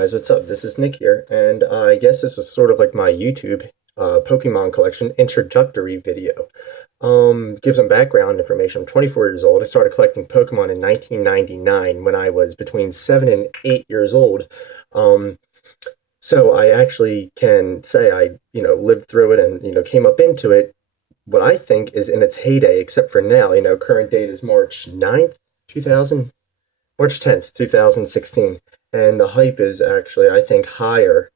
guys, what's up? This is Nick here, and I guess this is sort of like my YouTube Pokemon collection introductory video. Give some background information. I'm 24 years old. I started collecting Pokemon in 1999 when I was between 7 and 8 years old. Um, so I actually can say I lived through it and, came up into it. What I think is in its heyday, except for now, current date is March 9th, 2000. March 10th, 2016, and the hype is actually, I think, higher,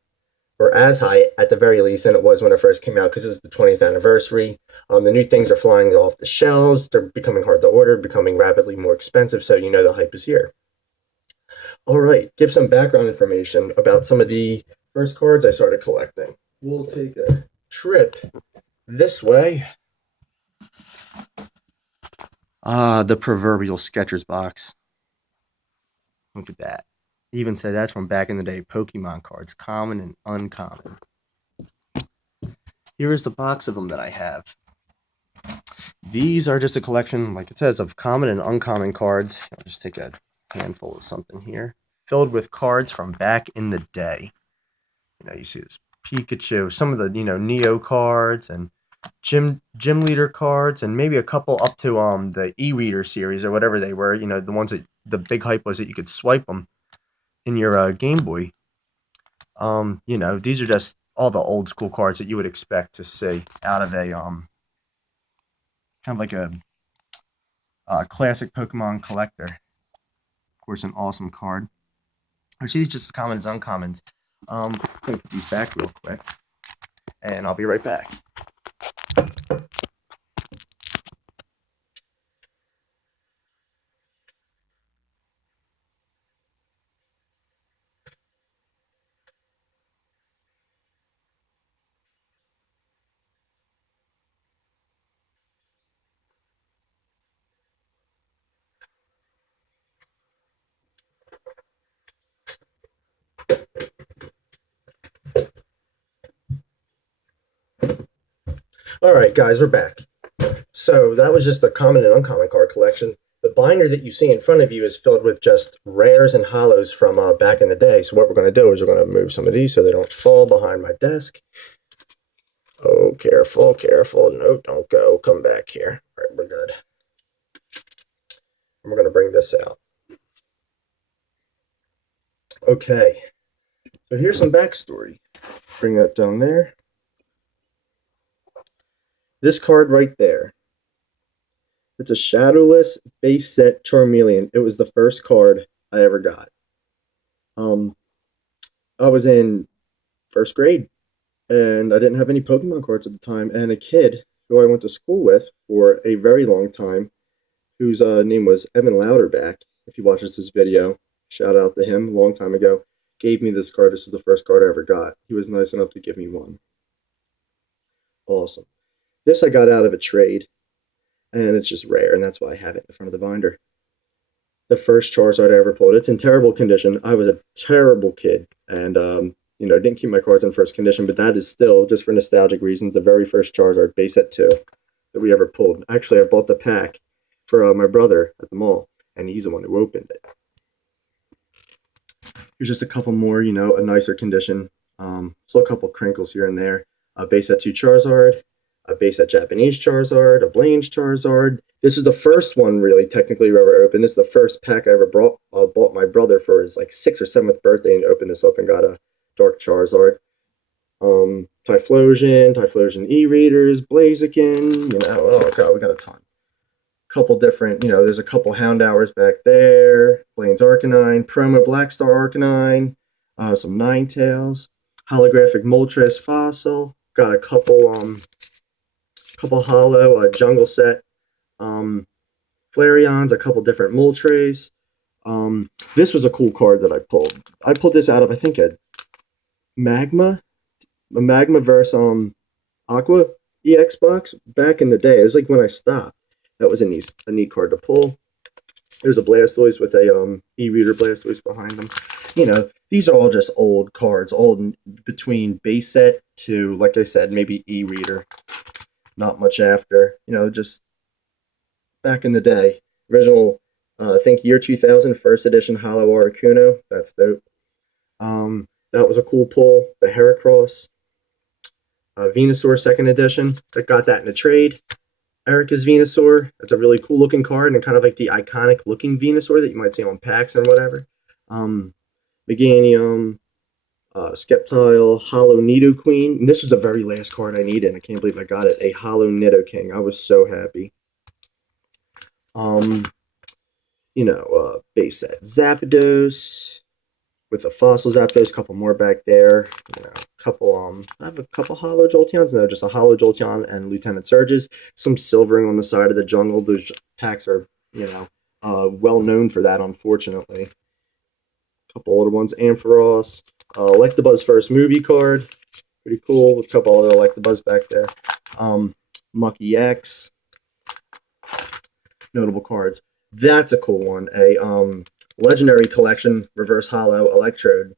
or as high at the very least, than it was when it first came out, because this is the 20th anniversary. The new things are flying off the shelves, they're becoming hard to order, becoming rapidly more expensive, so you know the hype is here. All right, give some background information about some of the first cards I started collecting. We'll take a trip this way. The proverbial Skechers box. Look at that. Even say that's from back in the day. Pokemon cards, common and uncommon. Here is the box of them that I have. These are just a collection, like it says, of common and uncommon cards. I'll just take a handful of something here. Filled with cards from back in the day. You see this Pikachu, some of the, Neo cards and gym leader cards, and maybe a couple up to the e-reader series or whatever they were, the ones that the big hype was that you could swipe them in your Game Boy. These are just all the old school cards that you would expect to see out of a kind of like a classic Pokemon collector. Of course, an awesome card. I see these just as common as uncommons. I'm gonna put these back real quick, and I'll be right back. All right, guys, we're back. So that was just the common and uncommon card collection. The binder that you see in front of you is filled with just rares and hollows from back in the day. So what we're going to do is we're going to move some of these so they don't fall behind my desk. Oh, careful, careful. No, don't go. Come back here. All right, we're good. And we're going to bring this out. Okay. So here's some backstory. Bring that down there. This card right there. It's a shadowless base set Charmeleon. It was the first card I ever got. I was in first grade, and I didn't have any Pokemon cards at the time, and a kid who I went to school with for a very long time, whose name was Evan Louderback, if he watches this video, shout out to him, a long time ago, gave me this card. This is the first card I ever got. He was nice enough to give me one. Awesome. This I got out of a trade, and it's just rare, and that's why I have it in the front of the binder. The first Charizard I ever pulled. It's in terrible condition. I was a terrible kid, and didn't keep my cards in first condition, but that is still, just for nostalgic reasons, the very first Charizard base set 2 that we ever pulled. Actually, I bought the pack for my brother at the mall, and he's the one who opened it. Here's just a couple more, a nicer condition. Still a couple crinkles here and there. Base set 2 Charizard. A base set Japanese Charizard, a Blaine's Charizard. This is the first one, really, technically, we ever opened. This is the first pack I ever bought my brother for his, 6th or 7th birthday, and opened this up and got a Dark Charizard. Typhlosion E-Readers, Blaziken, oh god, we got a ton. Couple different, there's a couple Houndours back there, Blaine's Arcanine, Promo Blackstar Arcanine, some Ninetales, holographic Moltres Fossil, got a couple hollow jungle set Flareons, a couple different Moltres. This was a cool card that I pulled. I pulled this out of, I think, a Magma versus Aqua EX box back in the day. It was like when I stopped. That was a neat card to pull. There's a Blastoise with a e-reader Blastoise behind them. These are all just old cards, old between base set to, like I said, maybe e-reader. Not much after, just back in the day. Original, I think year 2000, first edition Hollow Articuno. That's dope. That was a cool pull. The Heracross, Venusaur second edition. I got that in a trade. Erica's Venusaur. That's a really cool looking card and kind of like the iconic looking Venusaur that you might see on packs and whatever. Meganium, Skeptile, Hollow Nidoqueen. And this was the very last card I needed, and I can't believe I got it. A Hollow Nidoking. I was so happy. Base set Zapdos with a Fossil Zapdos, a couple more back there. I have a couple Hollow Jolteons. No, just a Hollow Jolteon and Lieutenant Surges. Some silvering on the side of the jungle. Those packs are, well known for that, unfortunately. A couple older ones. Ampharos. Electabuzz first movie card. Pretty cool. With a couple other Electabuzz back there. Mucky X. Notable cards. That's a cool one. A Legendary Collection Reverse Hollow Electrode.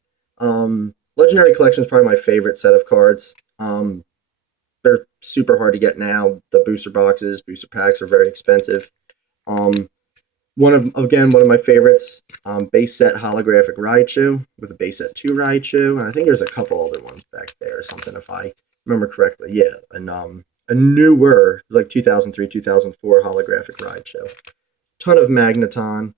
Legendary Collection is probably my favorite set of cards. They're super hard to get now. The booster boxes, booster packs are very expensive. One of my favorites, base set Holographic Raichu with a base set 2 Raichu, and I think there's a couple other ones back there or something if I remember correctly. Yeah, and a newer, like 2003, 2004 Holographic Raichu. Ton of Magneton.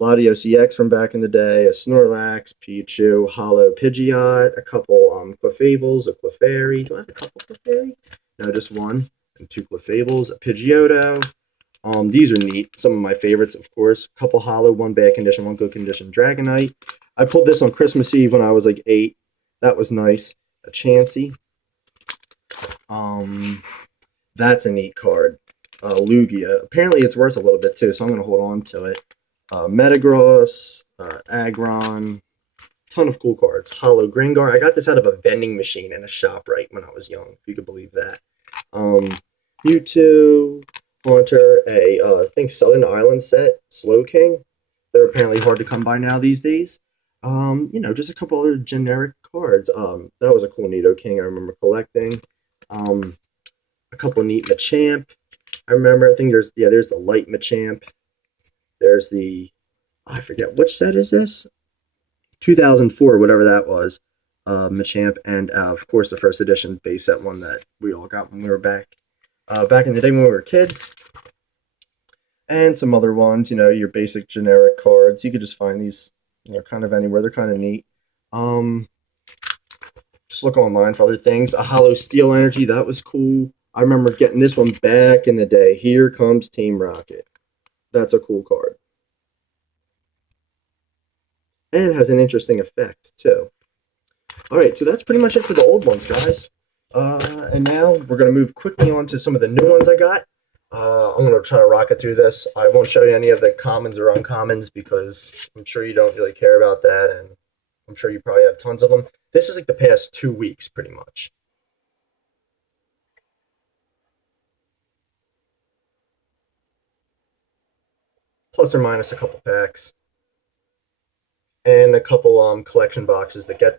Latios EX from back in the day, a Snorlax, Pichu, Hollow Pidgeot, a couple Clefable, a Clefairy. Do I have a couple Clefairy? No, just one. And 2 Clefables, a Pidgeotto. These are neat. Some of my favorites, of course. A couple Hollow, 1 bad condition, 1 good condition Dragonite. I pulled this on Christmas Eve when I was like 8. That was nice. A Chansey. That's a neat card. Lugia. Apparently it's worth a little bit too, so I'm going to hold on to it. Metagross, Aggron, ton of cool cards. Hollow Gringar. I got this out of a vending machine in a shop right when I was young, if you could believe that. Mewtwo, Haunter, I think Southern Island set, Slowking. They're apparently hard to come by now these days. Just a couple other generic cards. That was a cool Nidoking I remember collecting. A couple neat Machamp. I remember, I think there's the Light Machamp. There's I forget, which set is this? 2004, whatever that was. Machamp, and of course the first edition base set one that we all got when we were back in the day when we were kids. And some other ones, your basic generic cards. You could just find these, kind of anywhere. They're kind of neat. Just look online for other things. A Hollow Steel Energy, that was cool. I remember getting this one back in the day. Here Comes Team Rocket. That's a cool card. And it has an interesting effect, too. Alright, so that's pretty much it for the old ones, guys. And now we're going to move quickly on to some of the new ones I got. I'm going to try to rocket through this. I won't show you any of the commons or uncommons because I'm sure you don't really care about that, and I'm sure you probably have tons of them. This is like the past 2 weeks, pretty much. Plus or minus a couple packs. And a couple collection boxes that get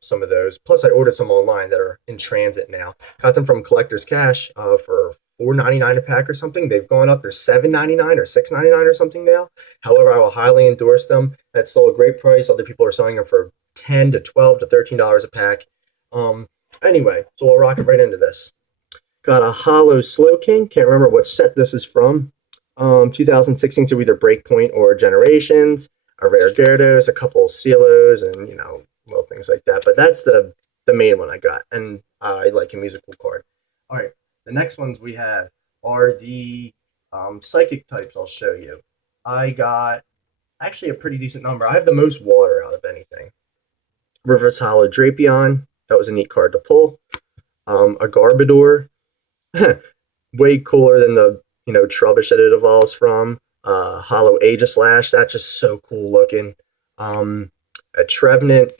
some of those. Plus, I ordered some online that are in transit now. Got them from Collector's Cash for $4.99 a pack or something. They've gone up. They're $7.99 or $6.99 or something now. However, I will highly endorse them. That's still a great price. Other people are selling them for $10 to $12 to $13 a pack. Anyway, so we'll rocket right into this. Got a Hollow Slowking. Can't remember what set this is from. 2016, so either Breakpoint or Generations. A rare Gyarados, a couple Celos, and little things like that. But that's the main one I got, and I like him. He's a cool card. All right, the next ones we have are the Psychic types. I'll show you. I got actually a pretty decent number. I have the most water out of anything. Reverse Hollow Drapion. That was a neat card to pull. A Garbodor. Way cooler than the Trubbish that it evolves from. Hollow Aegislash, that's just so cool looking. A Trevenant,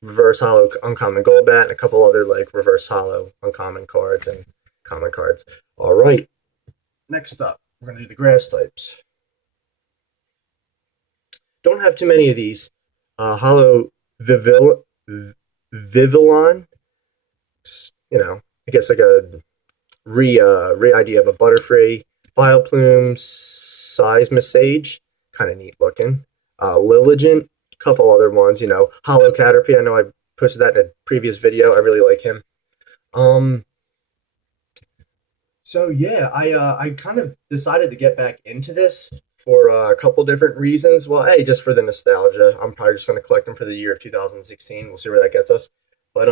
Reverse Hollow Uncommon Golbat, and a couple other Reverse Hollow Uncommon cards and common cards. All right, next up, we're going to do the grass types. Don't have too many of these. Hollow Vivillon, I guess like a re-idea of a Butterfree. Vileplume, Seismosage, kind of neat looking. Lilligant, a couple other ones, Hollow Caterpie. I know I posted that in a previous video. I really like him. Um, so yeah, I kind of decided to get back into this for a couple different reasons. Well, hey, just for the nostalgia. I'm probably just going to collect them for the year of 2016. We'll see where that gets us. But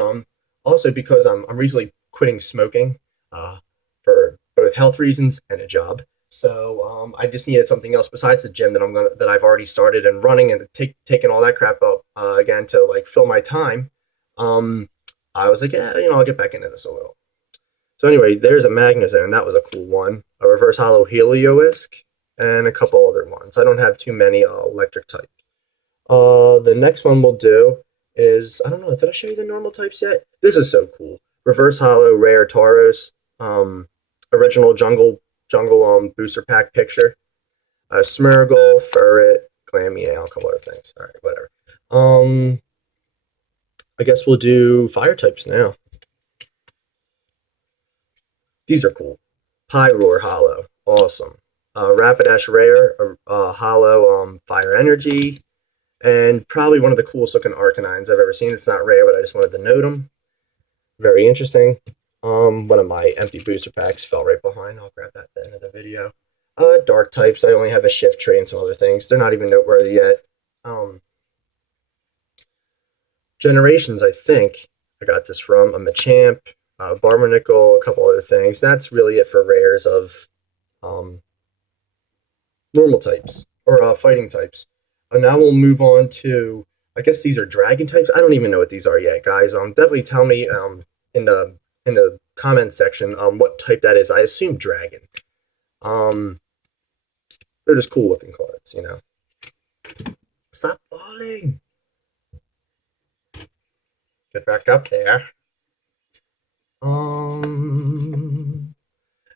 also because I'm recently quitting smoking, for both health reasons and a job. So I just needed something else besides the gym that I've already started and running and taking all that crap up again to like fill my time. Um, I was like, yeah, I'll get back into this a little. So anyway, there's a Magnezone. That was a cool one. A Reverse Hollow Helioisk and a couple other ones. I don't have too many electric type. The next one we'll do is, I don't know, did I show you the normal types yet? This is so cool. Reverse Hollow Rare Tauros, original jungle booster pack picture. Smeargle, Furret, Glameow, a couple other things. All right, whatever. I guess we'll do fire types now. These are cool. Pyroar Hollow, awesome. Rapidash Rare, Hollow Fire Energy, and probably one of the coolest looking Arcanines I've ever seen. It's not rare, but I just wanted to note them. Very interesting. One of my empty booster packs fell right behind. I'll grab that at the end of the video. Dark types, I only have a Shift Tray and some other things. They're not even noteworthy yet. Generations, I think I got this from a Machamp, Barbarnickel, a couple other things. That's really it for rares of normal types or fighting types. And now we'll move on to, I guess these are dragon types. I don't even know what these are yet, guys. Definitely tell me in the comment section what type that is. I assume dragon. They're just cool looking cards, Stop falling. Get back up there.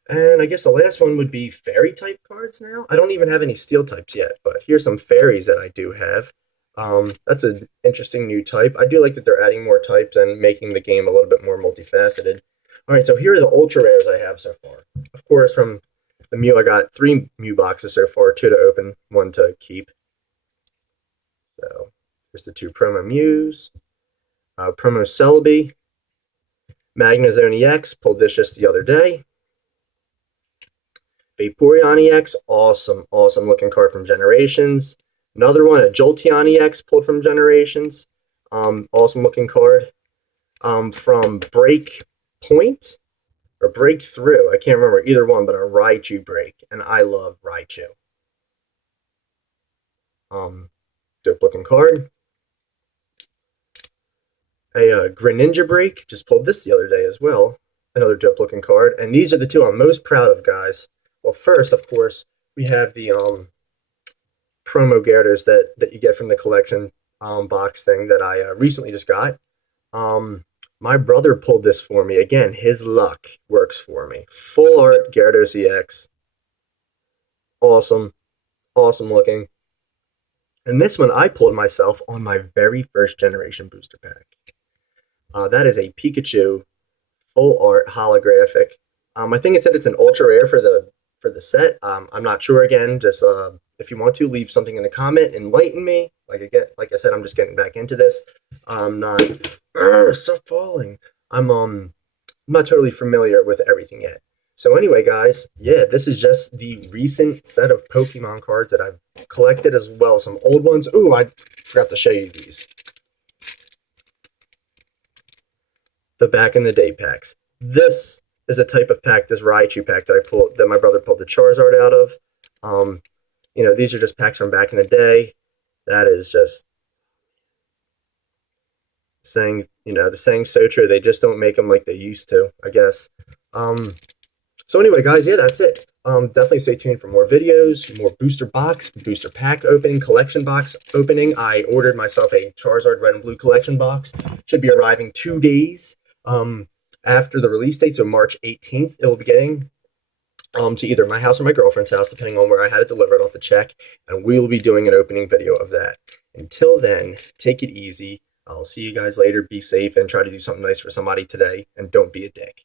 And I guess the last one would be fairy type cards now. I don't even have any steel types yet, but here's some fairies that I do have. That's an interesting new type. I do like that they're adding more types and making the game a little bit more multifaceted. All right, so here are the ultra rares I have so far. Of course, from the Mew, I got 3 Mew boxes so far, 2 to open, 1 to keep. So here's the 2 promo Mews. Promo Celebi. Magnezone EX, pulled this just the other day. Vaporeon EX, awesome looking card from Generations. Another one, a Jolteon EX, pulled from Generations. Awesome looking card. From Break Point or Breakthrough, I can't remember either one, but a Raichu Break, and I love Raichu. Dope looking card. A Greninja Break, just pulled this the other day as well. Another dope looking card, and these are the 2 I'm most proud of, guys. Well, first, of course, we have the promo Gyarados that you get from the collection box thing that I recently just got. My brother pulled this for me. Again, his luck works for me. Full art Gyarados EX. Awesome looking. And this one I pulled myself on my very first generation booster pack. That is a Pikachu full art holographic. I think it said it's an ultra rare for the set. I'm not sure. Again, just if you want to leave something in the comment, enlighten me. Like I said, I'm just getting back into this. I'm not. Stop falling. I'm not totally familiar with everything yet. So anyway, guys, yeah, this is just the recent set of Pokemon cards that I've collected, as well as some old ones. Ooh, I forgot to show you these. The back in the day packs. This is a type of pack, this Raichu pack that my brother pulled the Charizard out of. These are just packs from back in the day. That is just saying, the saying so true. They just don't make them like they used to, I guess. So anyway, guys, yeah, that's it. Definitely stay tuned for more videos, more booster pack opening, collection box opening. I ordered myself a Charizard Red and Blue collection box. Should be arriving 2 days after the release date, so March 18th. It will be getting to either my house or my girlfriend's house, depending on where I had it delivered off the check, and we will be doing an opening video of that. Until then, take it easy. I'll see you guys later. Be safe and try to do something nice for somebody today, and don't be a dick.